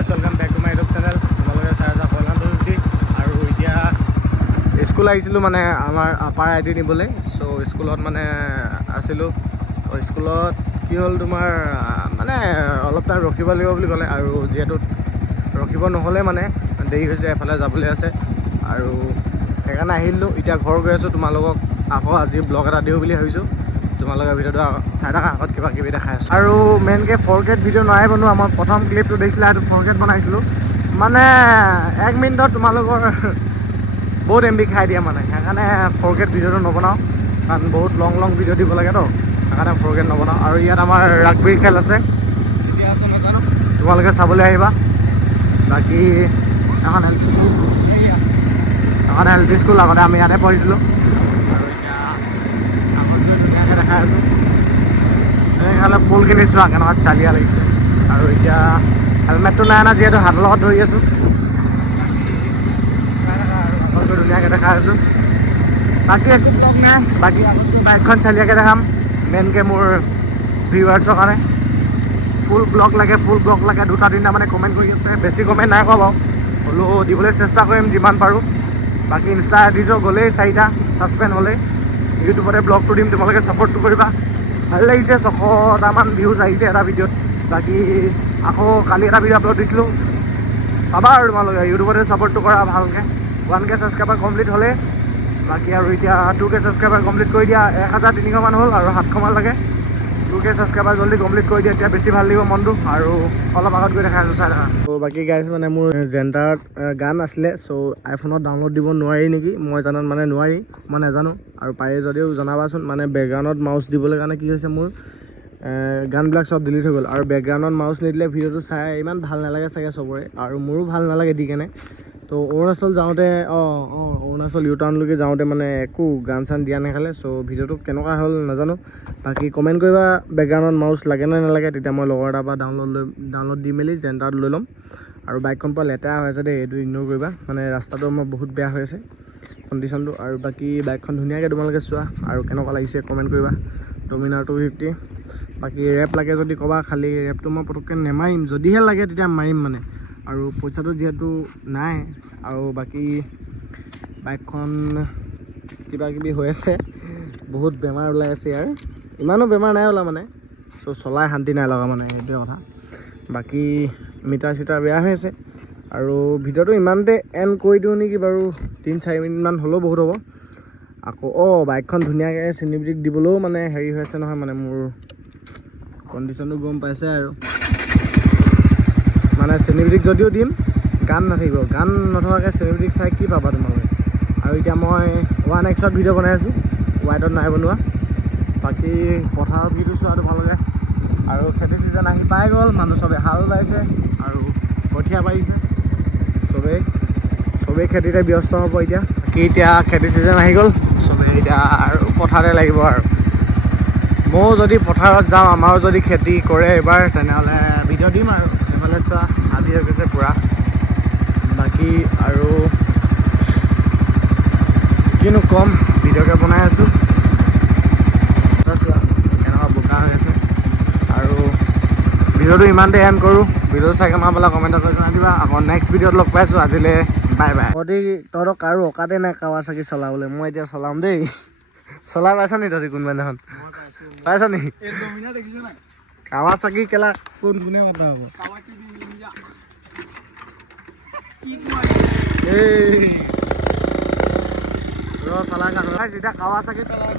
গাইছ welcome back to my YouTube channel. তোমালোকে চাই আছা কল্যাণ দুৰ্গী আৰু এতিয়া স্কুল আহিছিলোঁ মানে আমাৰ আপাৰ আই ডি নিবলৈ। চ' স্কুলত মানে আছিলোঁ। স্কুলত কি হ'ল তোমাৰ মানে অলপ টাইম ৰখিব লাগিব বুলি ক'লে আৰু যিহেতু ৰখিব নহ'লে মানে দেৰি হৈছে, এফালে যাবলৈ আছে আৰু সেইকাৰণে আহিলোঁ। এতিয়া ঘৰ গৈ আছোঁ। তোমালোকক আকৌ আজি ব্লগ এটা দিওঁ বুলি ভাবিছোঁ। তোমালোকে ভিডিঅ'টো চাই থাকা, আগত কিবা কিবি দেখাই আছোঁ। আৰু মেইনকৈ 4K ভিডিঅ' নাই বনোৱা। মই প্ৰথম ক্লিপটো দেখিছিলে সেইটো 4K বনাইছিলোঁ। মানে 1 মিনিটত তোমালোকৰ বহুত MB খাই দিয়ে মানে, সেইকাৰণে 4K ভিডিঅ'টো নবনাওঁ, কাৰণ বহুত লং ভিডিঅ' দিব লাগেতো, সেইকাৰণে 4K নবনাওঁ। আৰু ইয়াত আমাৰ ৰাগবীৰ খেল আছে, কেতিয়া আছে নাজানো, তোমালোকে চাবলৈ আহিবা। বাকী এখন LP স্কুল, এখন LP স্কুল, আগতে আমি ইয়াতে পঢ়িছিলোঁ আৰু এতিয়া আগত ধুনীয়াকৈ দেখাই আছোঁ। এনেকৈ ফুলখিনি চোৱা কেনেকুৱা চালিয়া লাগিছে। আৰু এতিয়া হেলমেটটো নাই অনা যিহেতু হাতৰ লগত ধৰি আছোঁ, আগতকৈ ধুনীয়াকৈ দেখাই আছোঁ। বাকী একো ব্লগ নাই, বাকী আগতকৈ বাইকখন চালিয়াকৈ দেখাম। মেইনকৈ মোৰ ভিউৱাৰ্ছৰ কাৰণে ফুল ব্লগ লাগে, দুটা তিনিটা মানে কমেণ্ট কৰি আছে। বেছি কমেণ্ট নাই কৰা বাৰু, হ'লেও দিবলৈ চেষ্টা কৰিম যিমান পাৰোঁ। বাকী ইনষ্টা আইডিটো গ'লেই 4টা, ছাছপেণ্ড হ'লেই। ইউটিউবতে ব্লগটো দিম, তোমালোকে ছাপোৰ্টটো কৰিবা। ভাল লাগিছে, 600টামান ভিউজ আহিছে এটা ভিডিঅ'ত। বাকী আকৌ কালি এটা ভিডিঅ' আপলোড দিছিলোঁ, চাবা আৰু তোমালোকে ইউটিউবতে ছাপোৰ্টটো কৰা ভালকৈ। 1K ছাবস্ক্ৰাইবাৰ কমপ্লিট হ'লে, বাকী আৰু এতিয়া 2K ছাবস্ক্ৰাইবাৰ কমপ্লিট কৰি দিয়া। 1300 মান হ'ল আৰু 700 মান লাগে। 2K ছাবস্ক্ৰাইবাৰ জল্দি কমপ্লিট কৰি দিয়া, এতিয়া বেছি ভাল লাগিব মনটো। আৰু অলপ আগত গৈ দেখাই আছোঁ, চাই থাকা। ত' বাকী গাইজ মানে মোৰ জেণ্টাৰত গান আছিলে, চ' আইফোনত ডাউনলোড দিব নোৱাৰি নেকি, মই জানাত মানে নোৱাৰি, মই নাজানো। আৰু পাৰি যদিও জনাবাচোন। মানে বেকগ্ৰাউণ্ডত মাউচ দিবলৈ কাৰণে কি হৈছে, মোৰ গানবিলাক চব ডিলিট হৈ গ'ল। আৰু বেকগ্ৰাউণ্ডত মাউচ নিদিলে ভিডিঅ'টো চাই ইমান ভাল নালাগে চাগে চবৰে, আৰু মোৰো ভাল নালাগে দি কেনে। তো অৰুণাচল যাওঁতে অৰুণাচল ইউটাৰ্ণলৈকে যাওঁতে মানে একো গান চান দিয়া নেখালে। চ' ভিডিঅ'টো কেনেকুৱা হ'ল নাজানো। বাকী কমেণ্ট কৰিবা বেকগ্ৰাউণ্ডত মাউচ লাগে নে নালাগে, তেতিয়া মই লগৰ এটাৰ পৰা ডাউনলোড দি মেলি জেণ্টাৰত লৈ ল'ম। আৰু বাইকখন পৰা লেতেৰা হৈ আছে দেই, এইটো ইগন'ৰ কৰিবা। মানে ৰাস্তাটো আমাৰ বহুত বেয়া হৈ আছে কণ্ডিশ্যনটো। আৰু বাকী বাইকখন ধুনীয়াকৈ তোমালোকে চোৱা আৰু কেনেকুৱা লাগিছে কমেণ্ট কৰিবা। ডমিনাৰ 250। বাকী ৰেপ লাগে যদি ক'বা, খালি ৰেপটো মই পটককৈ নেমাৰিম, যদিহে লাগে তেতিয়া মাৰিম মানে। আৰু পইচাটো যিহেতু নাই, আৰু বাকী বাইকখন কিবা কিবি হৈ আছে, বহুত বেমাৰ ওলাই আছে ইয়াৰ। ইমানো বেমাৰ নাই ওলা মানে, চ' চলাই শান্তি নাই লগা মানে, সেইটোৱে কথা। বাকী মিটাৰ চিটাৰ বেয়া হৈ আছে। আৰু ভিডিঅ'টো ইমানতে এণ্ড কৰি দিওঁ নেকি বাৰু, 3-4 মিনিটমান হ'লেও বহুত হ'ব। আকৌ বাইকখন ধুনীয়াকৈ চিনেমেটিক দিবলৈও মানে হেৰি হৈ আছে নহয়, মানে মোৰ কণ্ডিশ্যনটো গম পাইছে আৰু। মানে চিনেমেটিক যদিও দিম, গান নাথাকিব, গান নথকাকৈ চিনেমেটিক চাই কি পাবা তোমালোকে। আৰু এতিয়া মই 1Xত ভিডিঅ' বনাই আছোঁ, ৱাইডত নাই বনোৱা। বাকী পথাৰৰ ভিউটো চোৱা তোমালোকে। আৰু খেতি ছিজন আহি পাই গ'ল, মানুহ চবে হাল বাইছে আৰু কঠীয়া পাৰিছে, চবেই খেতিতে ব্যস্ত হ'ব এতিয়া। বাকী এতিয়া খেতি ছিজন আহি গ'ল, চবেই এতিয়া আৰু পথাৰতে লাগিব। আৰু ময়ো যদি পথাৰত যাওঁ, আমাৰো যদি খেতি কৰে এইবাৰ, তেনেহ'লে ভিডিঅ' দিম আৰু। এইফালে চোৱা আধি হৈ গৈছে পূৰা। বাকী আৰু কিনো ক'ম, ভিডিঅ'কে বনাই আছোঁ। চোৱা কেনেকুৱা বোকা হৈ আছে। আৰু ভিডিঅ'টো ইমানতে এণ্ড কৰোঁ। ভিডিঅ'টো চাই কেনেকুৱা পালা কমেণ্টত জনাই দিবা। আকৌ নেক্সট ভিডিঅ'ত লগ পাইছোঁ। আজিলৈ বাই বাই। তহঁতক কাৰো অকাতে নাই কাৱাচাকি চলাবলৈ, মই এতিয়া চলাম দেই। চলাই পাইছ নি তহঁতি কোনোবা দিনাখন? পাইছ নি? কাৱাচাকি কেলা কোনে মাতা হ'ব? এই চলাই এতিয়া কাৱাচাকি চলাই